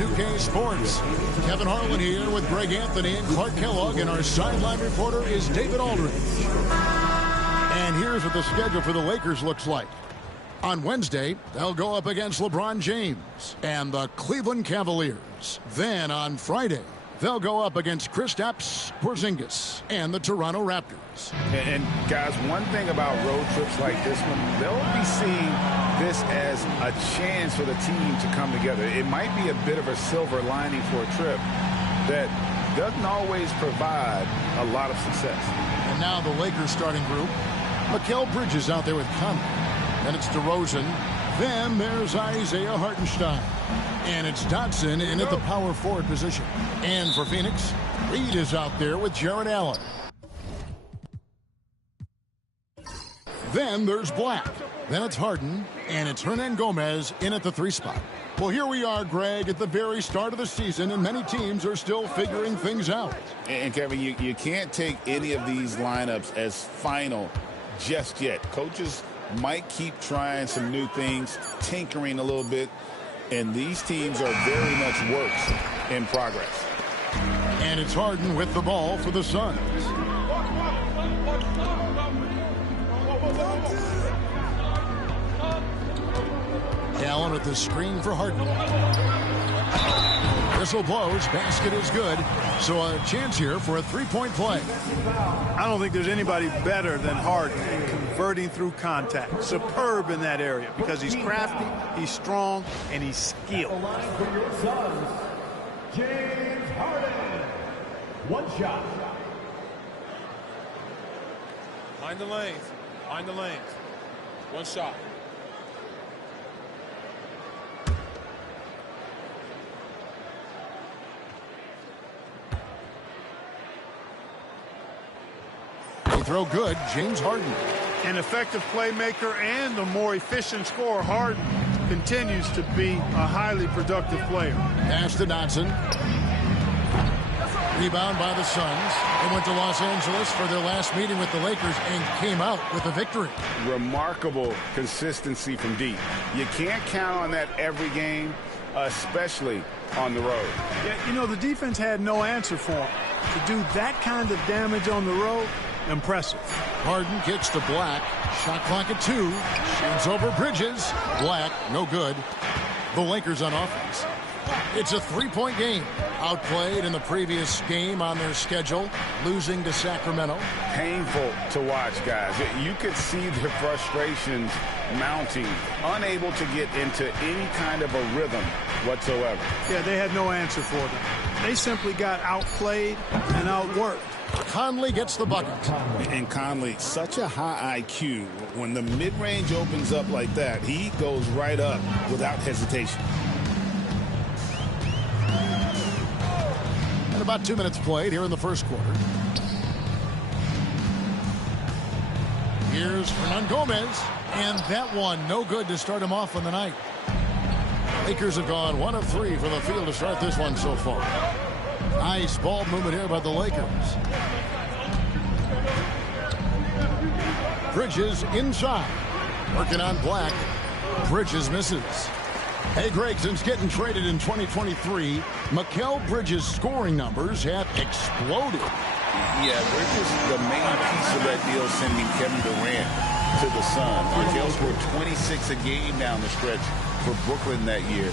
2K Sports. Kevin Harlan here with Greg Anthony and Clark Kellogg, and our sideline reporter is David Aldridge. And here's what the schedule for the Lakers looks like. On Wednesday, they'll go up against LeBron James and the Cleveland Cavaliers. Then on Friday, they'll go up against Kristaps Porzingis and the Toronto Raptors. And guys, one thing about road trips like this one, they'll be seeing this as a chance for the team to come together. It might be a bit of a silver lining for a trip that doesn't always provide a lot of success. And now the Lakers starting group. Mikal Bridges out there with Conley. Then it's DeRozan. Then there's Isaiah Hartenstein. And it's Dotson in at the power forward position. And for Phoenix, Reed is out there with Jarrett Allen. Then there's Black. Then it's Harden. And it's Hernan Gomez in at the 3 spot. Well, here we are, Greg, at the very start of the season, and many teams are still figuring things out. And Kevin, you can't take any of these lineups as final just yet. Coaches might keep trying some new things, tinkering a little bit, and these teams are very much works in progress. And it's Harden with the ball for the Suns. Allen with the screen for Harden. Whistle blows, basket is good. So a chance here for a three-point play. I don't think there's anybody better than Harden in converting through contact. Superb in that area because he's crafty, he's strong, and he's skilled. For your Suns, James Harden. One shot. Find the lanes. Find the lanes. One shot. Throw good, James Harden. An effective playmaker and the more efficient scorer, Harden continues to be a highly productive player. Pass to Dotson. Rebound by the Suns. They went to Los Angeles for their last meeting with the Lakers and came out with a victory. Remarkable consistency from deep. You can't count on that every game, especially on the road. Yeah, you know, the defense had no answer for him. To do that kind of damage on the road, impressive. Harden kicks to Black. Shot clock at 2. Shoots over Bridges. Black, no good. The Lakers on offense. It's a three-point game. Outplayed in the previous game on their schedule, losing to Sacramento. Painful to watch, guys. You could see their frustrations mounting, unable to get into any kind of a rhythm whatsoever. Yeah, they had no answer for them. They simply got outplayed and outworked. Conley gets the bucket. And Conley, such a high IQ. When the mid-range opens up like that, he goes right up without hesitation. And about 2 minutes played here in the first quarter. Here's Hernan Gomez. And that one, no good to start him off on the night. Lakers have gone 1 of 3 from the field to start this one so far. Nice ball movement here by the Lakers. Bridges inside. Working on Black. Bridges misses. Hey, Greg, since getting traded in 2023, Mikal Bridges' scoring numbers have exploded. Yeah, Bridges, the main piece of that deal, sending Kevin Durant to the Suns. Mikal scored 26 a game down the stretch for Brooklyn that year,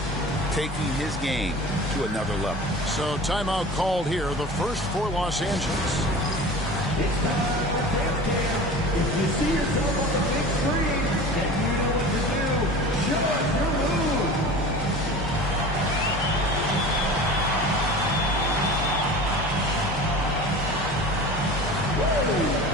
taking his game to another level. So timeout called here, the first for Los Angeles. It's time for Cam Cam. If you see yourself on the big screen and you know what to do, show us your move. Whoa.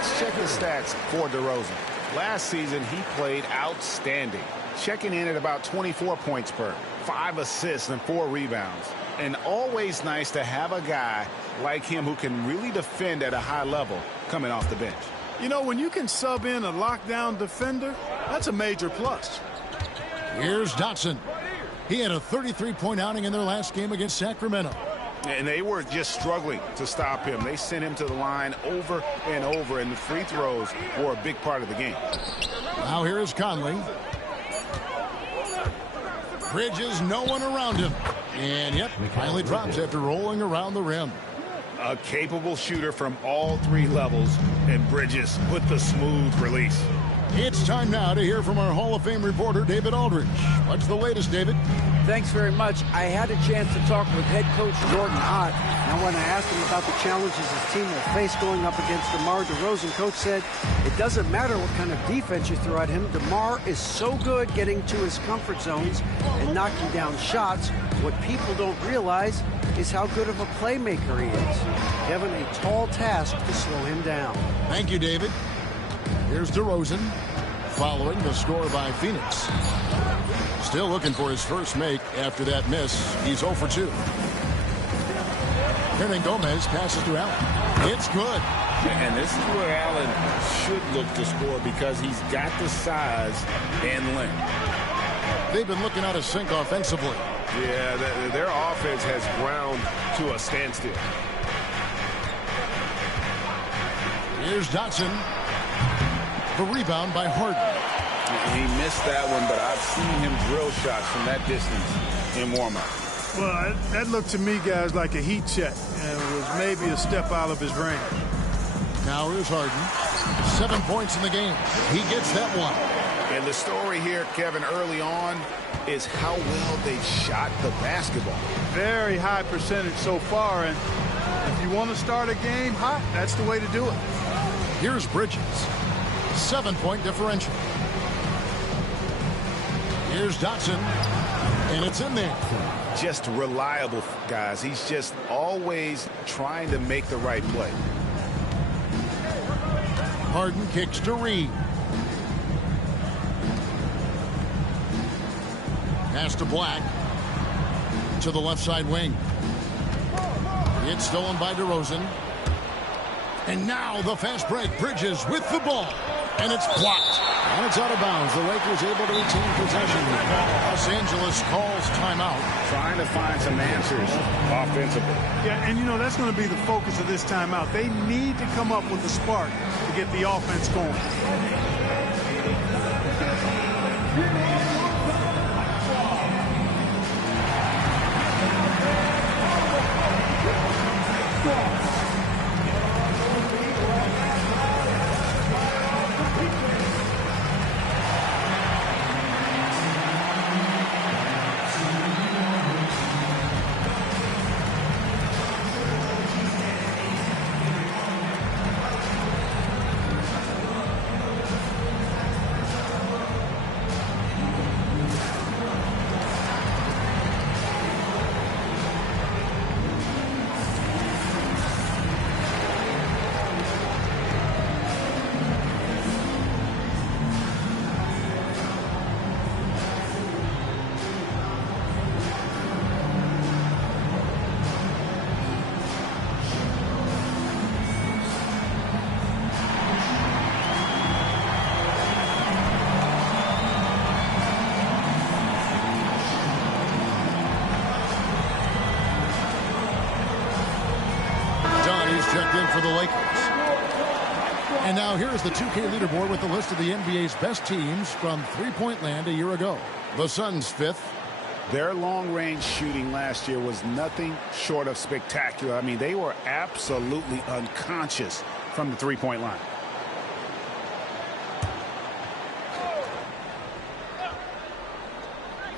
Let's check the stats for DeRozan. Last season, he played outstanding, checking in at about 24 points per, 5 assists and 4 rebounds. And always nice to have a guy like him who can really defend at a high level coming off the bench. You know, when you can sub in a lockdown defender, that's a major plus. Here's Dotson. He had a 33-point outing in their last game against Sacramento. And they were just struggling to stop him. They sent him to the line over and over, and the free throws were a big part of the game. Now here is Conley. Bridges, no one around him. And, yep, finally drops after rolling around the rim. A capable shooter from all 3 levels, and Bridges with the smooth release. It's time now to hear from our Hall of Fame reporter, David Aldridge. What's the latest, David? Thanks very much. I had a chance to talk with head coach Jordan Ott. Now, when I asked him about the challenges his team will face going up against DeMar DeRozan, coach said it doesn't matter what kind of defense you throw at him. DeMar is so good getting to his comfort zones and knocking down shots. What people don't realize is how good of a playmaker he is. Given a tall task to slow him down. Thank you, David. Here's DeRozan following the score by Phoenix. Still looking for his first make after that miss. He's 0 for 2. Hernan Gomez passes to Allen. It's good. And this is where Allen should look to score because he's got the size and length. They've been looking out of sync offensively. Yeah, their offense has ground to a standstill. Here's Dotson. The rebound by Harden. He missed that one, but I've seen him drill shots from that distance in warm-up. Well, that looked to me, guys, like a heat check, and it was maybe a step out of his range. Now here's Harden. 7 points in the game. He gets that one. And the story here, Kevin, early on is how well they've shot the basketball. Very high percentage so far, and if you want to start a game hot, that's the way to do it. Here's Bridges. 7-point differential. Here's Dotson. And it's in there. Just reliable, guys. He's just always trying to make the right play. Harden kicks to Reed. Pass to Black. To the left side wing. It's stolen by DeRozan. And now the fast break. Bridges with the ball. And it's blocked. And it's out of bounds. The Lakers able to retain possession. Los Angeles calls timeout. Trying to find some answers offensively. Yeah, and you know, that's going to be the focus of this timeout. They need to come up with a spark to get the offense going. Checked in for the Lakers. And now here's the 2K leaderboard with the list of the NBA's best teams from three-point land a year ago. The Suns 5th. Their long-range shooting last year was nothing short of spectacular. I mean, they were absolutely unconscious from the three-point line.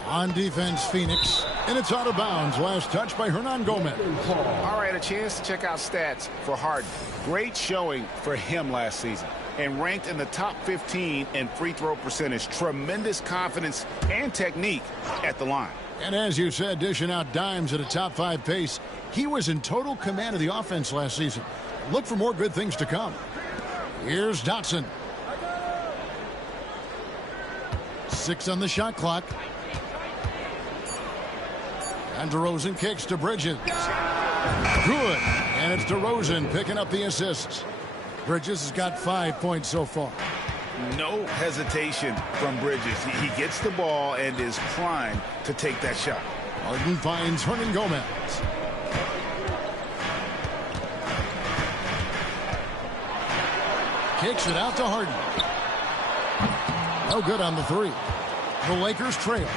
On defense, Phoenix. And it's out of bounds. Last touch by Hernan Gomez. All right, a chance to check out stats for Harden. Great showing for him last season. And ranked in the top 15 in free throw percentage. Tremendous confidence and technique at the line. And as you said, dishing out dimes at a top 5 pace. He was in total command of the offense last season. Look for more good things to come. Here's Dotson. 6 on the shot clock. And DeRozan kicks to Bridges. Good. And it's DeRozan picking up the assists. Bridges has got 5 points so far. No hesitation from Bridges. He gets the ball and is primed to take that shot. Harden finds Hernan Gomez. Kicks it out to Harden. No good on the 3. The Lakers trail.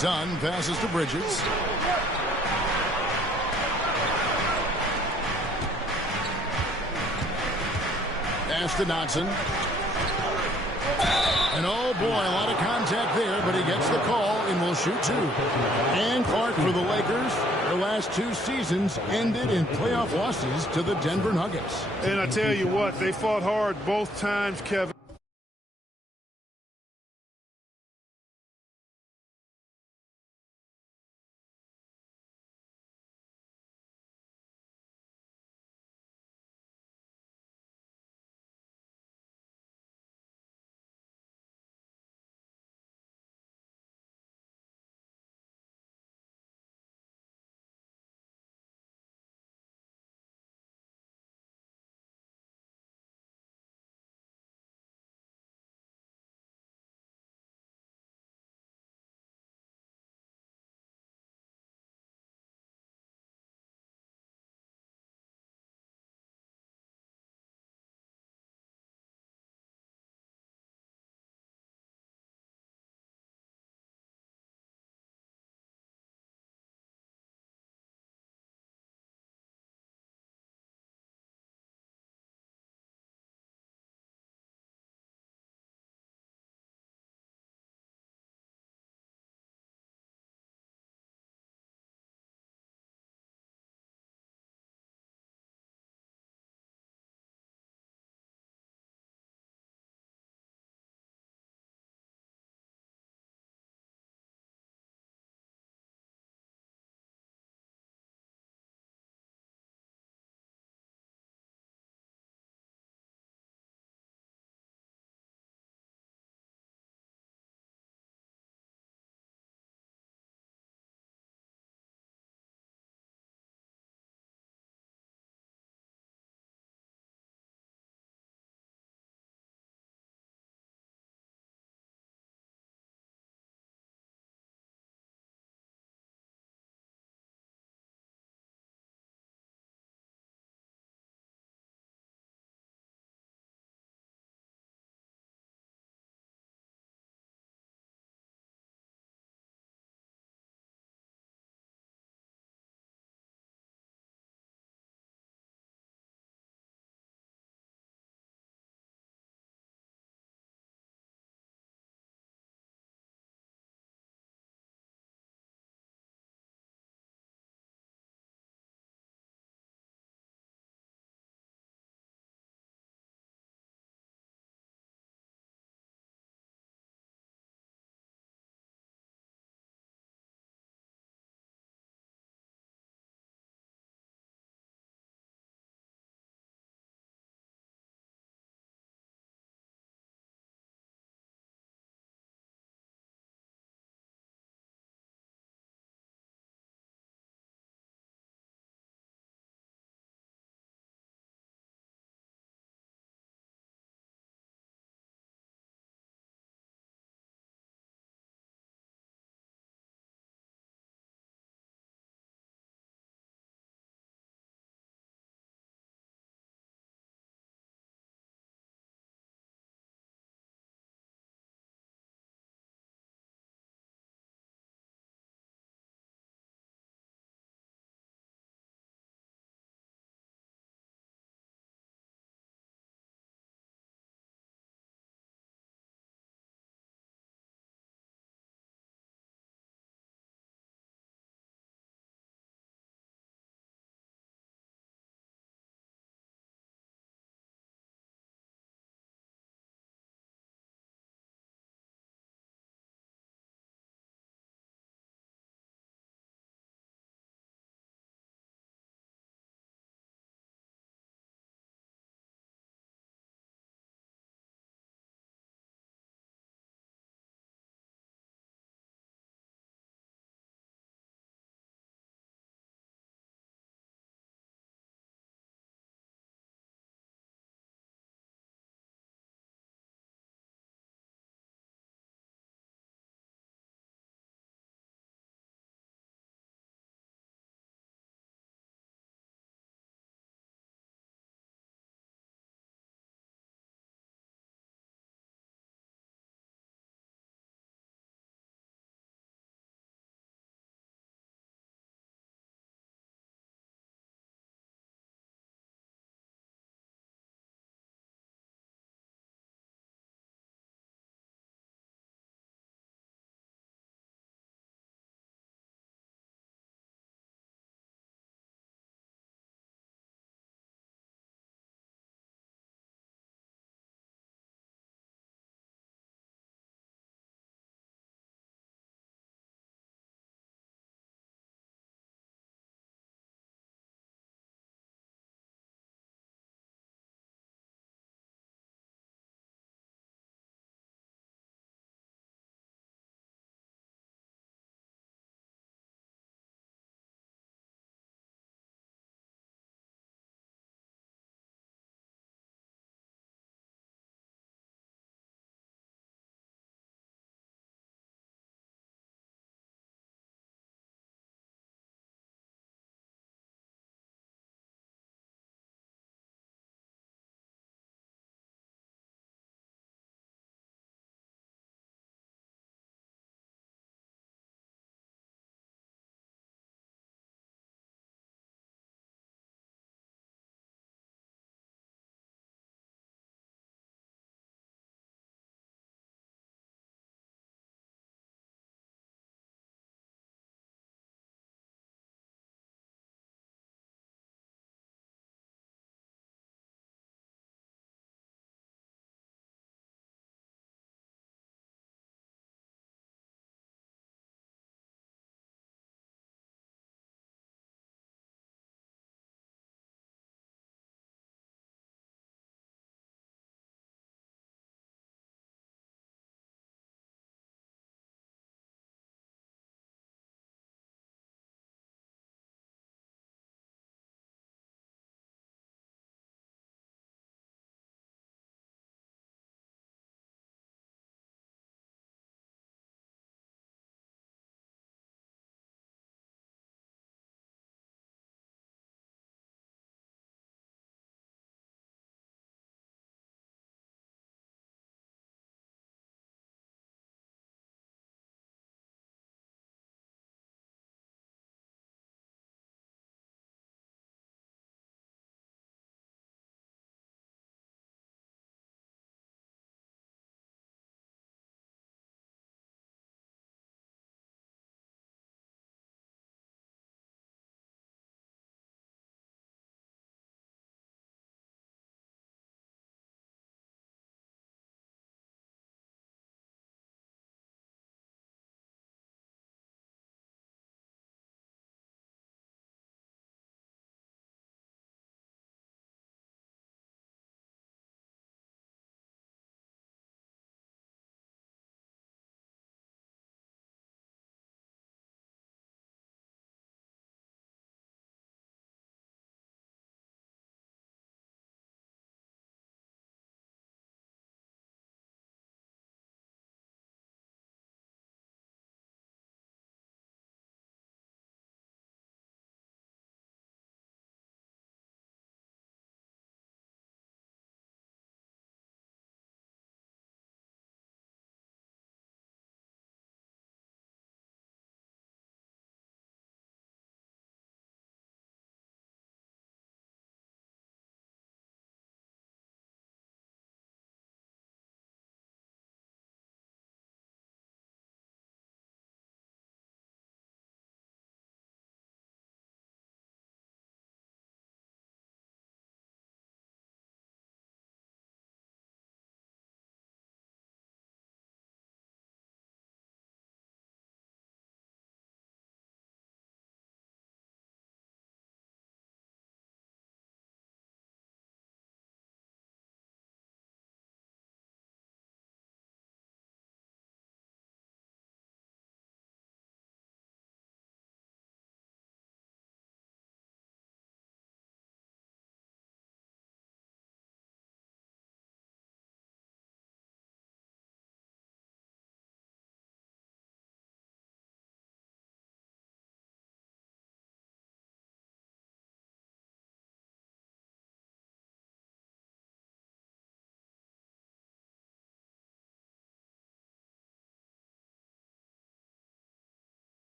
Dunn passes to Bridges. Pass to Dotson. And oh boy, a lot of contact there, but he gets the call and will shoot 2. And Clark for the Lakers. Their last 2 seasons ended in playoff losses to the Denver Nuggets. And I tell you what, they fought hard both times, Kevin.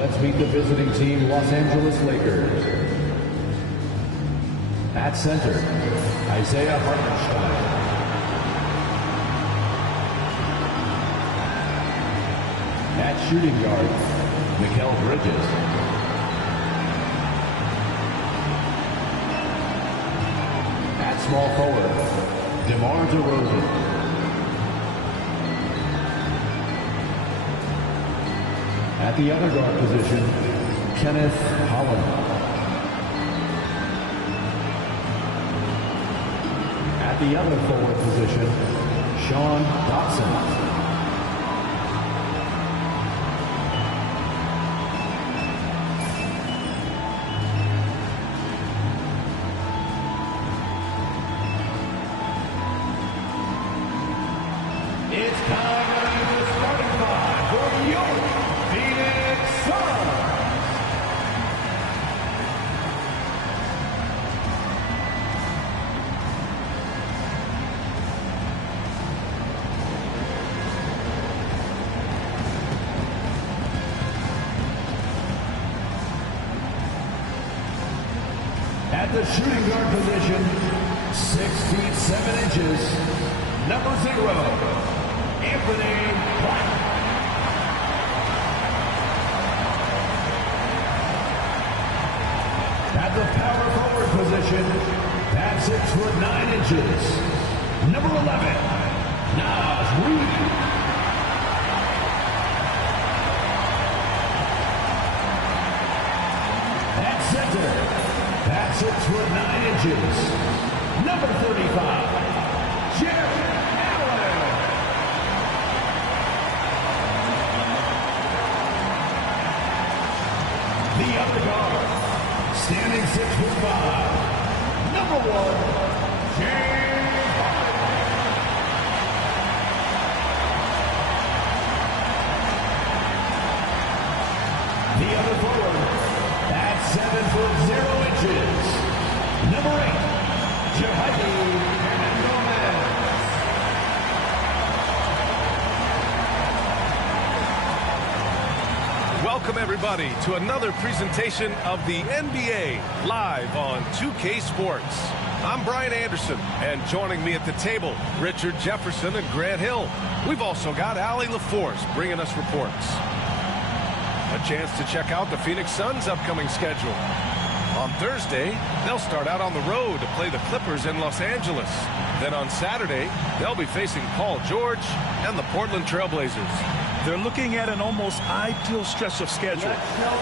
let's meet the visiting team, Los Angeles Lakers. At center, Isaiah Hartenstein. At shooting guard, Mikal Bridges. At small forward, DeMar DeRozan. At the other guard position, Kenneth Holland. At the other forward position, Sean Dotson. It's time for the starting five for your Phoenix Suns. At the shooting guard position, 6 feet 7 inches, number 0, Anthony Black. At the power forward position, at 6 foot 9 inches, number 11, Naz Reid. At center, at 6 foot 9 inches, number 35, Jarrett Allen. The other guard, standing 6'5", number 1, James Harden. The other forward, at 7'0", number 8, Jahaji Hernangomez. Welcome, everybody, to another presentation of the NBA live on 2K Sports. I'm Brian Anderson, and joining me at the table, Richard Jefferson and Grant Hill. We've also got Allie LaForce bringing us reports. A chance to check out the Phoenix Suns' upcoming schedule. On Thursday, they'll start out on the road to play the Clippers in Los Angeles. Then on Saturday, they'll be facing Paul George and the Portland Trail Blazers. They're looking at an almost ideal stretch of schedule.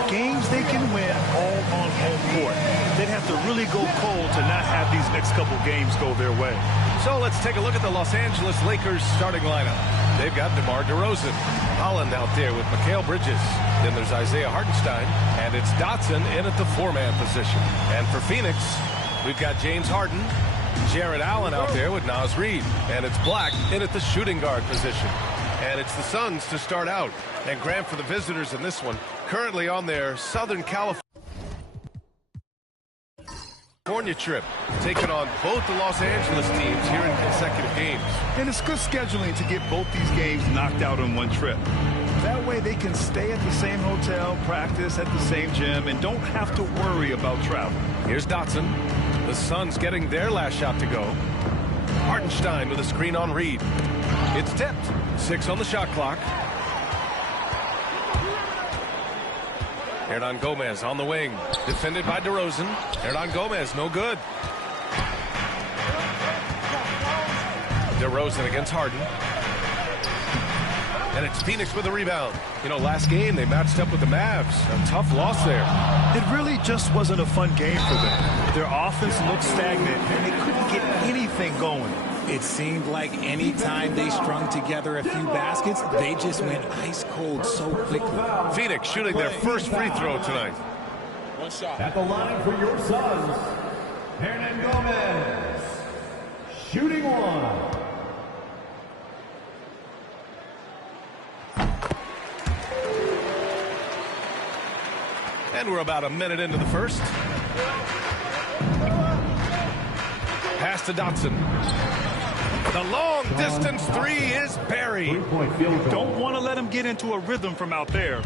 Games they can win all on home court. They'd have to really go cold to not have these next couple games go their way. So let's take a look at the Los Angeles Lakers starting lineup. They've got DeMar DeRozan, Holland out there with Mikal Bridges. Then there's Isaiah Hartenstein, and it's Dotson in at the 4-man position. And for Phoenix, we've got James Harden, Jarrett Allen out there with Naz Reid, and it's Black in at the shooting guard position. And it's the Suns to start out. And Grant for the visitors in this one, currently on their Southern California trip, taking on both the Los Angeles teams here in consecutive games. And it's good scheduling to get both these games knocked out on one trip. That way they can stay at the same hotel, practice at the same gym, and don't have to worry about travel. Here's Dotson. The Suns getting their last shot to go. Hartenstein with a screen on Reid. It's tipped. 6 on the shot clock. Hernangomez on the wing. Defended by DeRozan. Hernangomez, no good. DeRozan against Harden. And it's Phoenix with a rebound. You know, last game they matched up with the Mavs. A tough loss there. It really just wasn't a fun game for them. Their offense looked stagnant, and they couldn't get anything going. It seemed like any time they strung together a few baskets, they just went ice cold so quickly. Phoenix shooting their first free throw tonight. One shot. At the line for your Suns, Hernangomez, shooting 1. And we're about a minute into the first. Pass to Dotson. The long distance 3 is buried. Don't want to let him get into a rhythm from out there.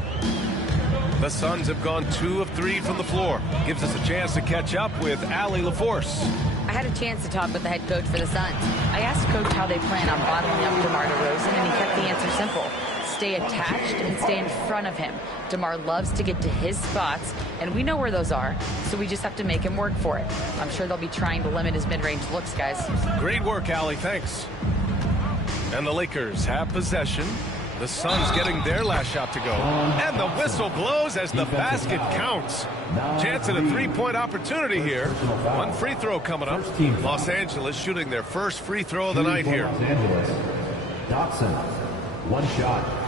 The Suns have gone 2 of 3 from the floor. Gives us a chance to catch up with Allie LaForce. I had a chance to talk with the head coach for the Suns. I asked Coach how they plan on bottling up DeMar DeRozan, and he kept the answer simple. Stay attached and stay in front of him. DeMar loves to get to his spots, and we know where those are, so we just have to make him work for it. I'm sure they'll be trying to limit his mid-range looks, guys. Great work, Allie. Thanks. And the Lakers have possession. The Suns getting their last shot to go. And the whistle blows as the basket counts. Chance at a three-point opportunity here. One free throw coming up. Los Angeles shooting their first free throw of the night here. Los Angeles. Dotson. One shot.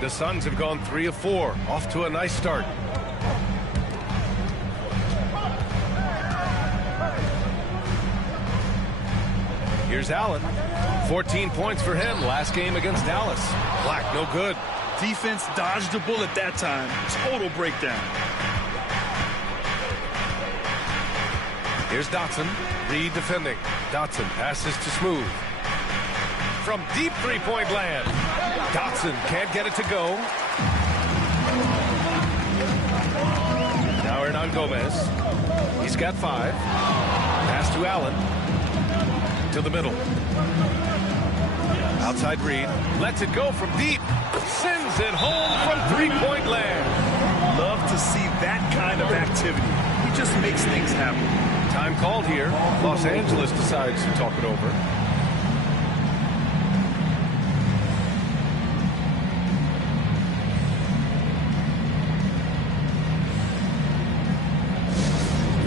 The Suns have gone 3 of 4, off to a nice start. Here's Allen. 14 points for him last game against Dallas. Black, no good. Defense dodged the bullet that time. Total breakdown. Here's Dotson. Reed defending. Dotson passes to Smooth. From deep three-point land. Dotson can't get it to go. Now Hernan Gomez. He's got 5. Pass to Allen. To the middle. Outside Reed. Lets it go from deep. Sends it home from three-point land. Love to see that kind of activity. He just makes things happen. Time called here. Los Angeles decides to talk it over.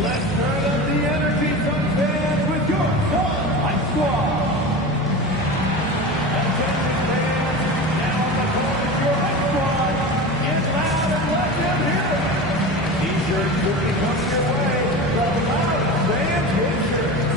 Let's turn up the energy from fans with your High Squad. Attention fans, now the call is your High Squad. Get loud and let them hear it. T-shirts will be coming your way. The loudest fans get shirts.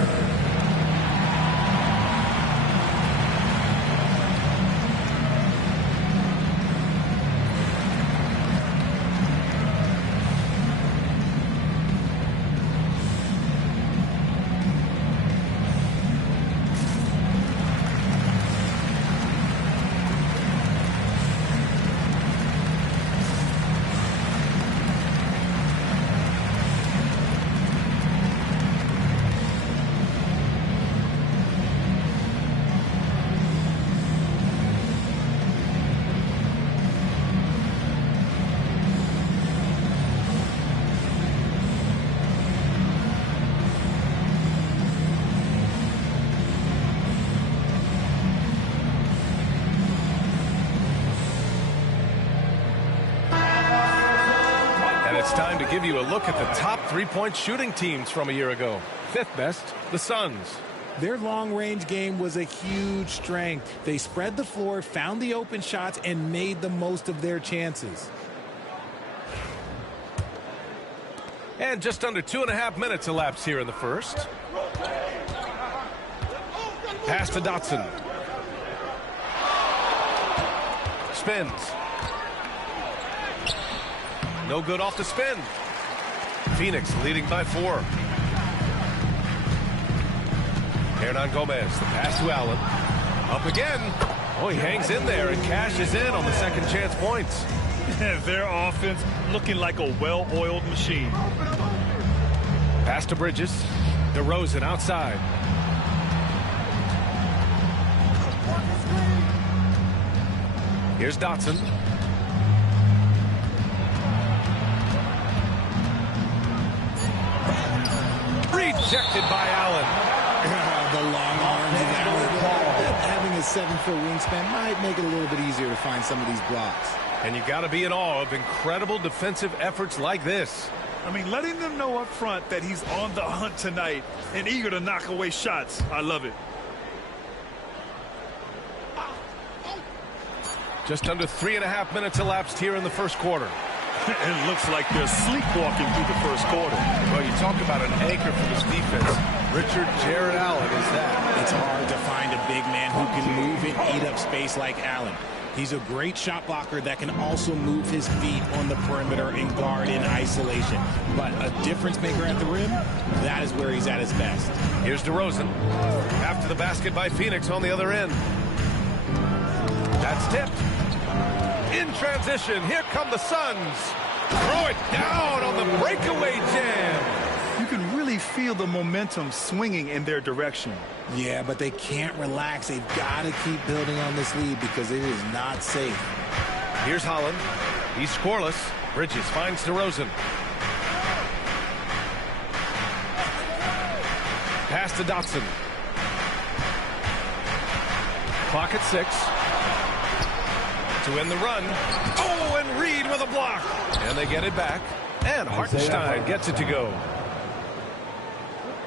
It's time to give you a look at the top three-point shooting teams from a year ago. 5th best, the Suns. Their long-range game was a huge strength. They spread the floor, found the open shots, and made the most of their chances. And just under 2.5 minutes elapsed here in the first. Pass to Dotson. Spins. No good off the spin. Phoenix leading by 4. Hernan Gomez, the pass to Allen. Up again. Oh, he hangs in there and cashes in on the second chance points. Their offense looking like a well-oiled machine. Pass to Bridges. DeRozan outside. Here's Dotson. Rejected by Allen. The long arms of Allen. Having a 7-foot wingspan might make it a little bit easier to find some of these blocks. And you got to be in awe of incredible defensive efforts like this. I mean, letting them know up front that he's on the hunt tonight and eager to knock away shots. I love it. Just under 3.5 minutes elapsed here in the first quarter. It looks like they're sleepwalking through the first quarter. Well, you talk about an anchor for this defense. Richard Jared Allen is that. It's hard to find a big man who can move and eat up space like Allen. He's a great shot blocker that can also move his feet on the perimeter and guard in isolation. But a difference maker at the rim, that is where he's at his best. Here's DeRozan. After the basket by Phoenix on the other end. That's tipped. In transition, here come the Suns. Throw it down on the breakaway jam. You can really feel the momentum swinging in their direction. Yeah, but they can't relax. They've got to keep building on this lead because it is not safe. Here's Holland. He's scoreless. Bridges finds DeRozan. Pass to Dotson. Clock at 6. To end the run. Oh, and Reed with a block. And they get it back. And Hartenstein gets it to go.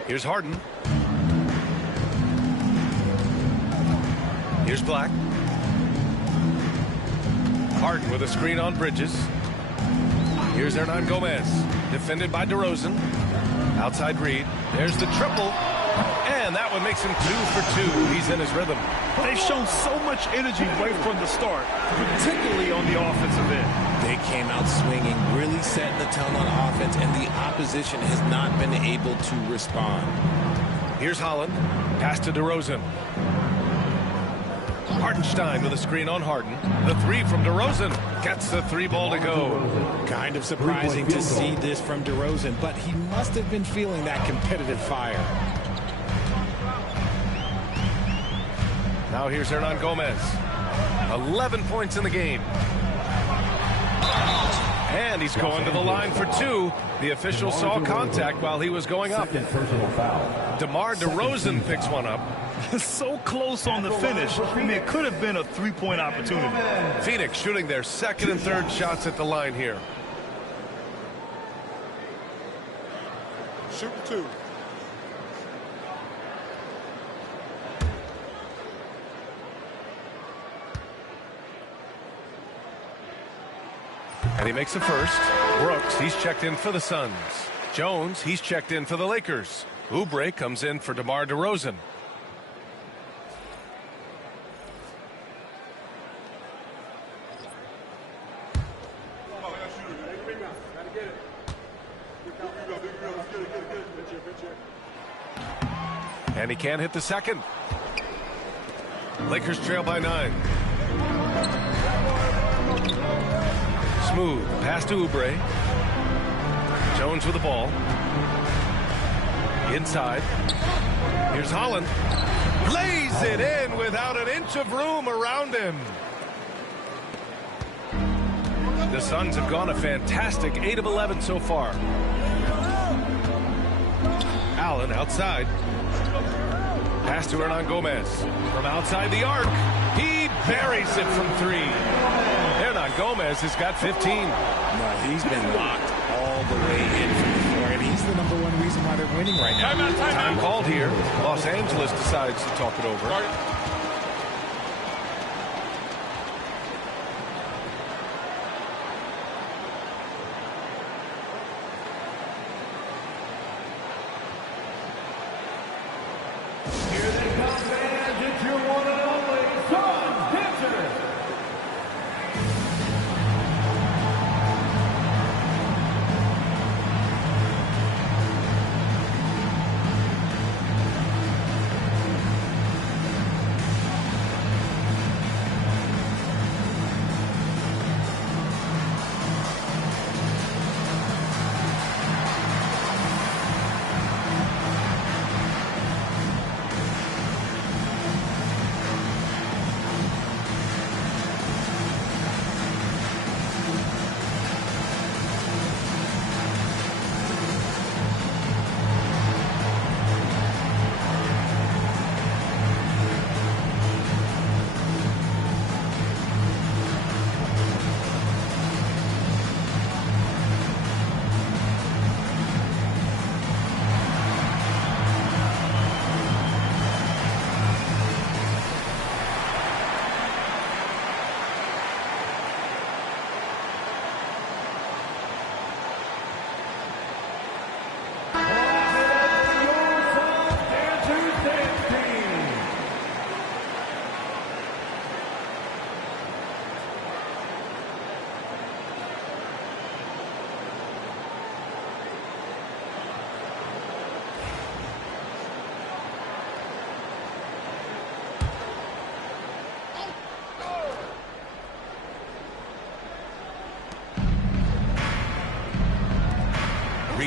Here's Harden. Here's Black. Harden with a screen on Bridges. Here's Hernan Gomez. Defended by DeRozan. Outside Reed. There's the triple. And that one makes him 2 for 2. He's in his rhythm. They've shown so much energy right from the start, particularly on the offensive end. They came out swinging, really setting the tone on offense, and the opposition has not been able to respond. Here's Holland. Pass to DeRozan. Hartenstein with a screen on Harden. The 3 from DeRozan. Gets the 3-ball to go. Kind of surprising to see this from DeRozan, but he must have been feeling that competitive fire. Now here's Hernan Gomez. 11 points in the game. And he's going to the line for 2. The official saw contact while he was going up. DeMar DeRozan picks one up. So close on the finish. I mean, it could have been a 3-point opportunity. Phoenix shooting their second and third shots at the line here. Shoot 2. And he makes the first. Brooks, he's checked in for the Suns. Jones, he's checked in for the Lakers. Oubre comes in for DeMar DeRozan. And he can't hit the second. Lakers trail by 9. Smooth pass to Oubre. Jones with the ball. Inside. Here's Holland. Lays it in without an inch of room around him. The Suns have gone a fantastic 8 of 11 so far. Allen outside. Pass to Hernan Gomez. From outside the arc. He buries it from 3. Hernan Gomez has got 15. No, he's been locked all the way in from the floor, and he's the #1 reason why they're winning right now. Time called here. Los Angeles decides to talk it over.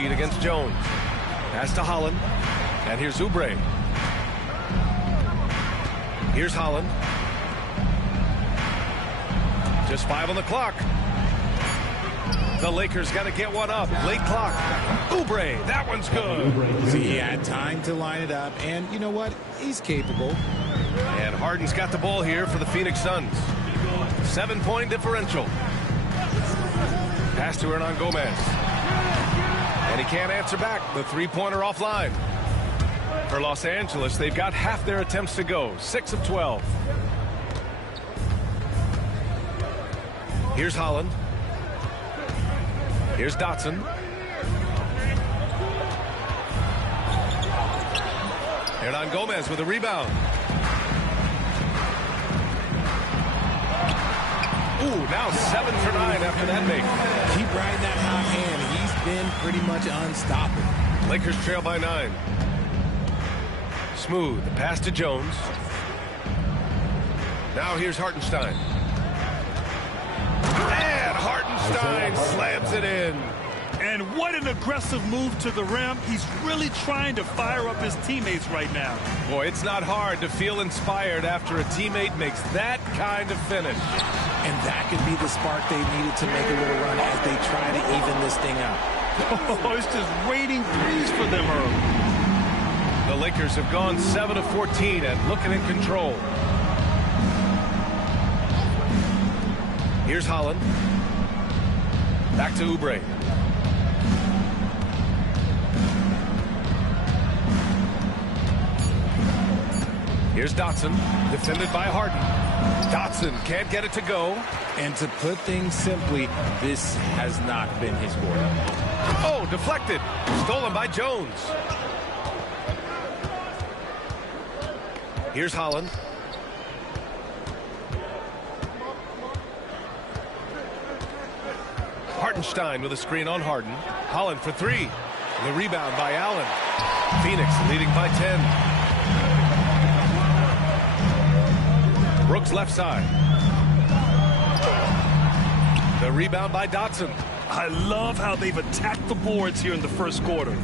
lead against Jones. Pass to Holland. And here's Oubre. Here's Holland. Just 5 on the clock. The Lakers got to get one up. Late clock. Oubre, that one's good. So he had time to line it up, and you know what? He's capable. And Harden's got the ball here for the Phoenix Suns. 7-point differential. Pass to Hernan Gomez. And he can't answer back. The three-pointer offline. For Los Angeles, they've got half their attempts to go. 6 of 12. Here's Holland. Here's Dotson. Hernan Gomez with a rebound. Ooh, now 7 for 9 after that make. Keep riding that hot hand. He's been pretty much unstoppable. Lakers trail by 9. Smooth. Pass to Jones. Now here's Hartenstein. And Hartenstein slams it in. And what an aggressive move to the rim. He's really trying to fire up his teammates right now. Boy, it's not hard to feel inspired after a teammate makes that kind of finish. And that could be the spark they needed to make a little run as they try to even this thing up. Oh, it's just raining threes for them early. The Lakers have gone 7 of 14 and looking in control. Here's Holland. Back to Oubre. Here's Dotson, defended by Harden. Dotson can't get it to go. And to put things simply, this has not been his quarter. Oh, deflected. Stolen by Jones. Here's Holland. Hartenstein with a screen on Harden. Holland for 3. The rebound by Allen. Phoenix leading by 10. Brooks left side. The rebound by Dotson. I love how they've attacked the boards here in the first quarter.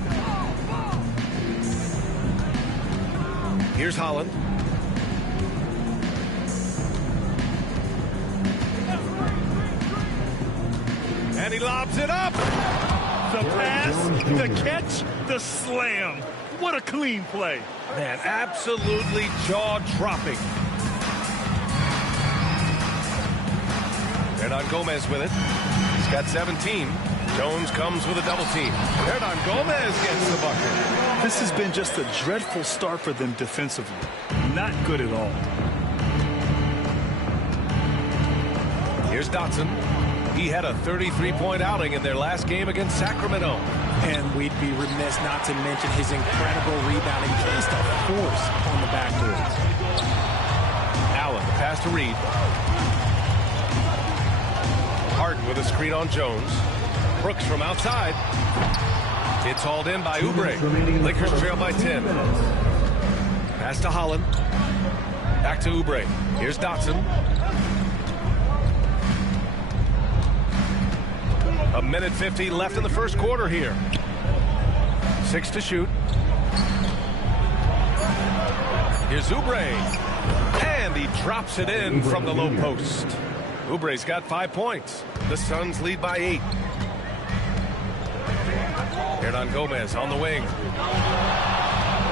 Here's Holland. And he lobs it up. The pass, the catch, the slam. What a clean play. Man, absolutely jaw-dropping. Hernan Gomez with it. He's got 17. Jones comes with a double team. Hernan Gomez gets the bucket. This has been just a dreadful start for them defensively. Not good at all. Here's Dotson. He had a 33-point outing in their last game against Sacramento. And we'd be remiss not to mention his incredible rebounding, just a force on the backboards. Allen, the pass to Reed. Harden with a screen on Jones. Brooks from outside. It's hauled in by Oubre. Lakers trail by 10. Pass to Holland. Back to Oubre. Here's Dotson. A minute 50 left in the first quarter here. 6 to shoot. Here's Oubre. And he drops it in from the low post. Oubre's got 5 points. The Suns lead by 8. Hernan Gomez on the wing.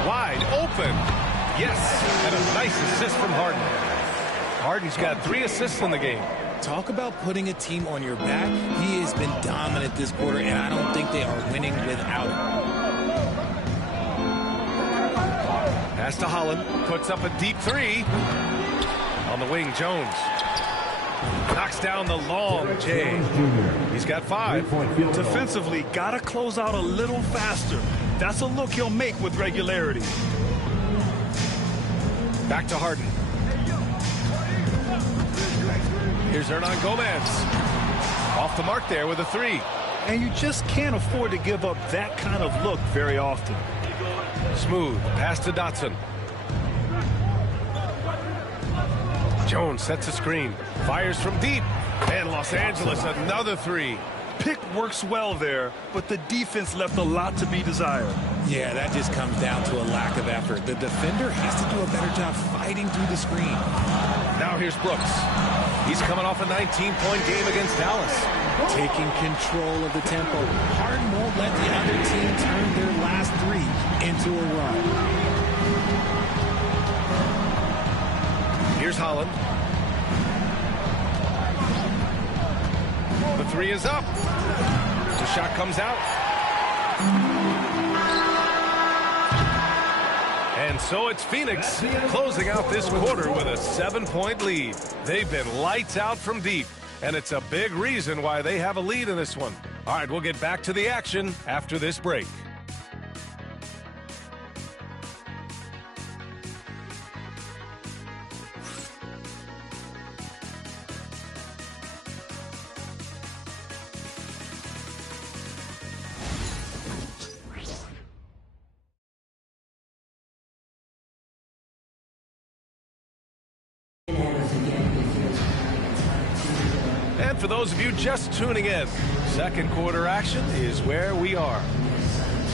Wide open. Yes. And a nice assist from Harden. Harden's got 3 assists in the game. Talk about putting a team on your back. He has been dominant this quarter, and I don't think they are winning without him. Pass to Holland. Puts up a deep 3. On the wing, Jones. Knocks down the long J. He's got 5. Defensively, got to close out a little faster. That's a look he'll make with regularity. Back to Harden. Here's Hernan Gomez. Off the mark there with a 3. And you just can't afford to give up that kind of look very often. Smooth. Pass to Dotson. Jones sets a screen. Fires from deep. And Los Angeles another 3. pick works well there, but the defense left a lot to be desired. Yeah, that just comes down to a lack of effort. The defender has to do a better job fighting through the screen. Now here's Brooks. He's coming off a 19-point game against Dallas. Taking control of the tempo. Harden won't let the other team turn their last three into a run. Here's Holland. The three is up. The shot comes out. And so it's Phoenix closing out this quarter with a 7-point lead. They've been lights out from deep, and it's a big reason why they have a lead in this one. All right, we'll get back to the action after this break. And for those of you just tuning in, second quarter action is where we are.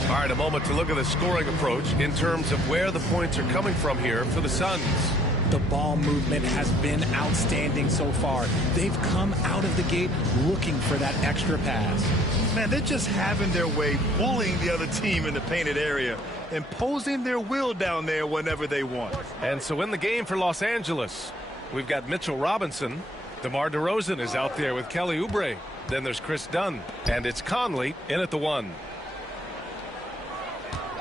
All right, a moment to look at the scoring approach in terms of where the points are coming from here for the Suns. The ball movement has been outstanding so far. They've come out of the gate looking for that extra pass. Man, they're just having their way, bullying the other team in the painted area, imposing their will down there whenever they want. And so in the game for Los Angeles, we've got Mitchell Robinson. DeMar DeRozan is out there with Kelly Oubre. Then there's Chris Dunn. And it's Conley in at the 1.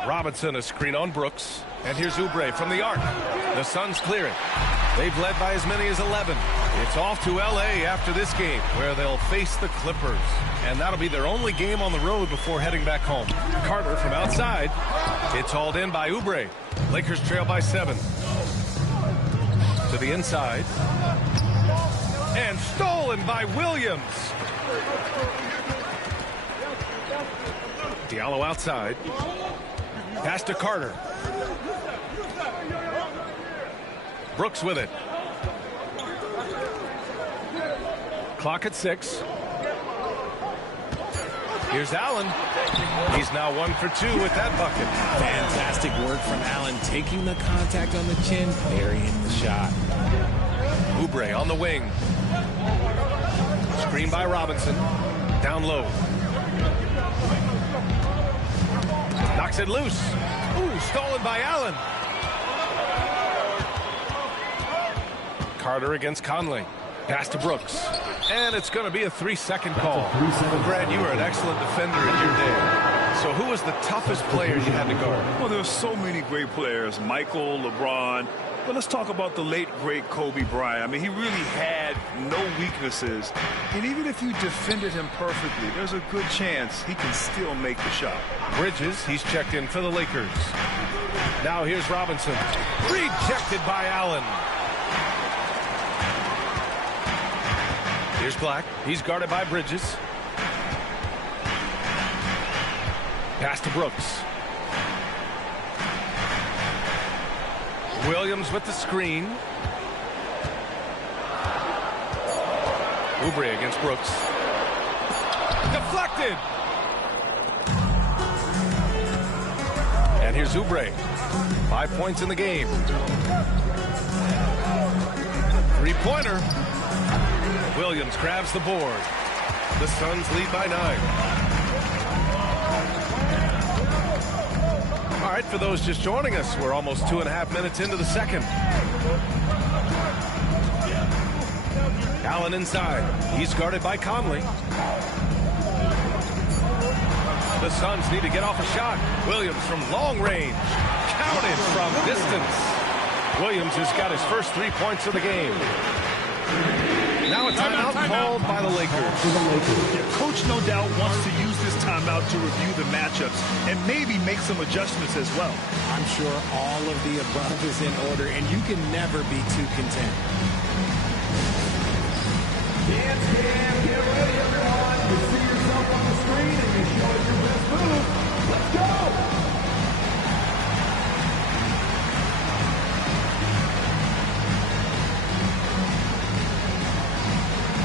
Robinson a screen on Brooks. And here's Oubre from the arc. The Suns clear it. They've led by as many as 11. It's off to L.A. after this game, where they'll face the Clippers. And that'll be their only game on the road before heading back home. Carter from outside. It's hauled in by Oubre. Lakers trail by 7. To the inside. And stolen by Williams. Diallo outside. Pass to Carter. Brooks with it. Clock at 6. Here's Allen. He's now 1 for 2 with that bucket. Fantastic work from Allen, taking the contact on the chin, burying the shot. Oubre on the wing. Screen by Robinson. Down low. Knocks it loose. Ooh, stolen by Allen. Carter against Conley. Pass to Brooks. And it's going to be a 3-second call. Brad, you were an excellent defender in your day. So who was the toughest player you had to guard? Well, there were so many great players. Michael, LeBron. But let's talk about the late, great Kobe Bryant. I mean, he really had no weaknesses. And even if you defended him perfectly, there's a good chance he can still make the shot. Bridges, he's checked in for the Lakers. Now here's Robinson. Rejected by Allen. Here's Black. He's guarded by Bridges. Pass to Brooks. Williams with the screen. Oubre against Brooks. Deflected. And here's Oubre. 5 points in the game. 3-pointer. Williams grabs the board. The Suns lead by 9. All right, for those just joining us, we're almost 2.5 minutes into the second. Allen inside. He's guarded by Conley. The Suns need to get off a shot. Williams from long range. Counted from distance. Williams has got his first 3 points of the game. Now a timeout called by the Lakers. Yeah, Coach no doubt wants to use this timeout to review the matchups and maybe make some adjustments as well. I'm sure all of the above is in order, and you can never be too content. Dance cam, get ready everyone. You see yourself on the screen and you show us your best move. Let's go!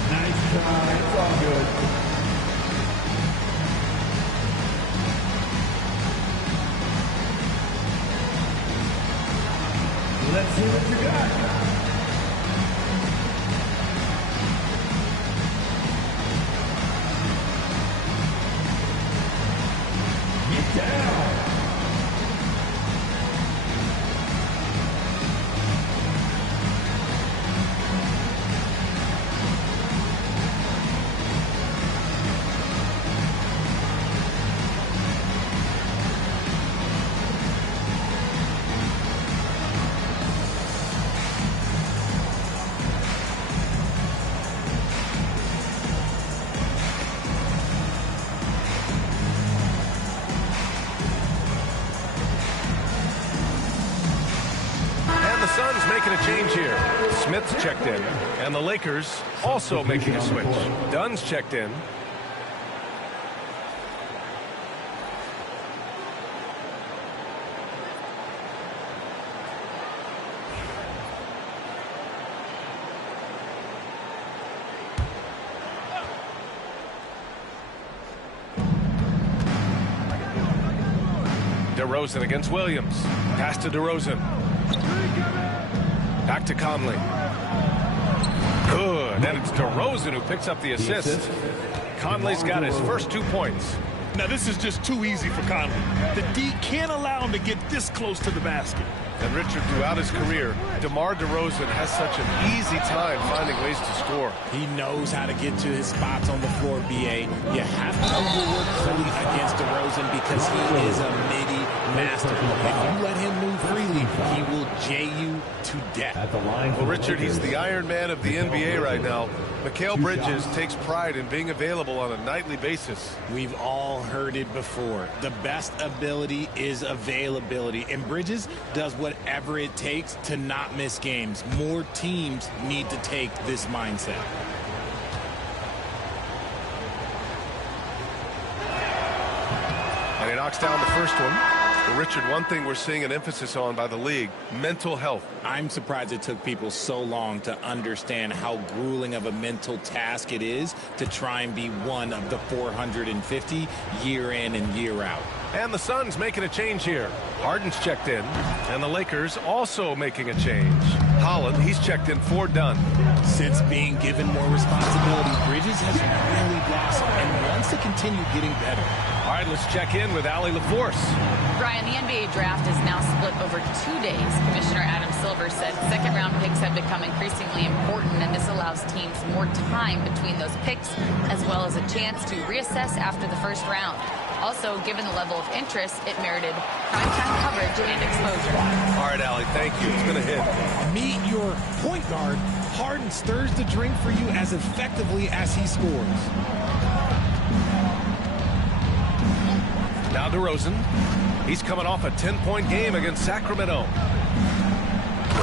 Nice try. It's all good. making a change here. Smith's checked in, and the Lakers also making a switch. Dunn's checked in. DeRozan against Williams. Pass to DeRozan. Back to Conley. Good. And it's DeRozan who picks up the assist. Conley's got his first 2 points. Now, this is just too easy for Conley. The D can't allow him to get this close to the basket. And Richard, throughout his career, DeMar DeRozan has such an easy time finding ways to score. He knows how to get to his spots on the floor, B.A. You have to overwork fully against DeRozan because he is a midi master. If you let him move freely, he will J you to death. Well, Richard, he's the Iron Man of the NBA right now. Mikal Bridges takes pride in being available on a nightly basis. We've all heard it before. The best ability is availability, and Bridges does whatever it takes to not miss games. More teams need to take this mindset. And he knocks down the first one. But Richard, one thing we're seeing an emphasis on by the league, mental health. I'm surprised it took people so long to understand how grueling of a mental task it is to try and be one of the 450 year in and year out. And the Suns making a change here. Harden's checked in, and the Lakers also making a change. Holland, he's checked in for Dunn. Since being given more responsibility, Bridges has really blossomed and wants to continue getting better. All right, let's check in with Allie LaForce. Brian, the NBA draft is now split over 2 days. Commissioner Adam Silver said second-round picks have become increasingly important, and this allows teams more time between those picks, as well as a chance to reassess after the first round. Also, given the level of interest, it merited primetime coverage and exposure. All right, Allie, thank you. It's been a hit. Meet your point guard. Harden stirs the drink for you as effectively as he scores. Now DeRozan. He's coming off a 10-point game against Sacramento.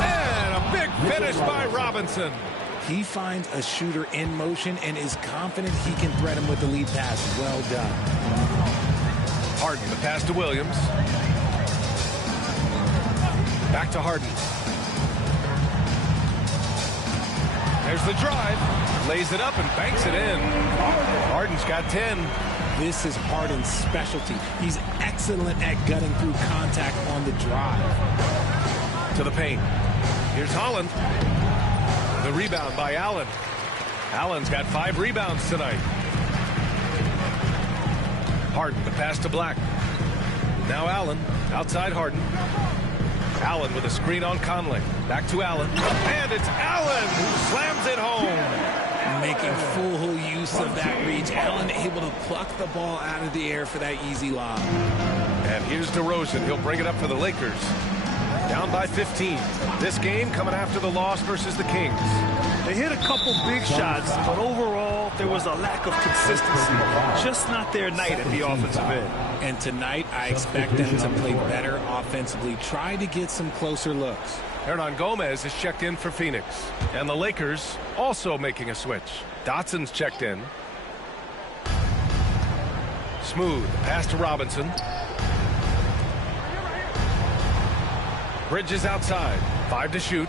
And a big finish by Robinson. He finds a shooter in motion and is confident he can threat him with the lead pass. Well done. Harden, the pass to Williams. Back to Harden. There's the drive. Lays it up and banks it in. Harden's got 10. This is Harden's specialty. He's excellent at gutting through contact on the drive. To the paint. Here's Holland. The rebound by Allen. Allen's got 5 rebounds tonight. Harden, the pass to Black. Now Allen, outside Harden. Allen with a screen on Conley. Back to Allen. And it's Allen who slams it home. Making full use of that reach. Allen able to pluck the ball out of the air for that easy lob. And here's DeRozan. He'll bring it up for the Lakers. Down by 15. This game coming after the loss versus the Kings. They hit a couple big shots, but overall, there was a lack of consistency. Just not their night at the offensive end. And tonight, I expect them to play better offensively. Try to get some closer looks. Hernan Gomez is checked in for Phoenix. And the Lakers also making a switch. Dotson's checked in. Smooth. Pass to Robinson. Bridges outside. 5 to shoot.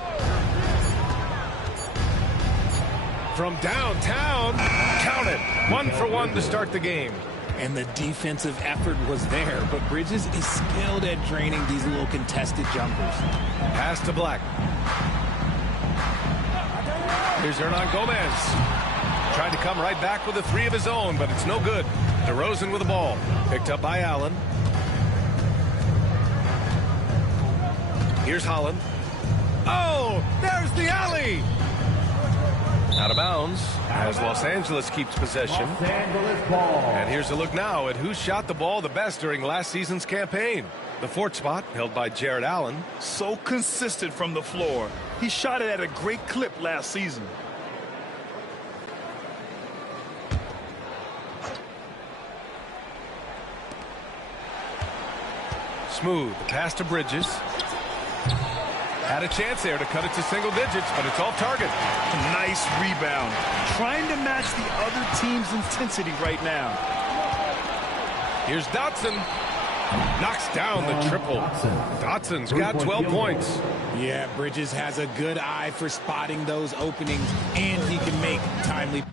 From downtown. Count it. 1 for 1 to start the game. And the defensive effort was there, but Bridges is skilled at draining these little contested jumpers. Pass to Black. Here's Hernan Gomez. Trying to come right back with a 3 of his own, but it's no good. DeRozan with the ball. Picked up by Allen. Here's Holland. Oh, there's the alley. Out of bounds as Los Angeles keeps possession. And here's a look now at who shot the ball the best during last season's campaign. The 4th spot held by Jared Allen. So consistent from the floor. He shot it at a great clip last season. Smooth. Pass to Bridges. Had a chance there to cut it to single digits, but it's off target. Nice rebound. Trying to match the other team's intensity right now. Here's Dotson. Knocks down the triple. Dotson's got 12 points. Yeah, Bridges has a good eye for spotting those openings, and he can make timely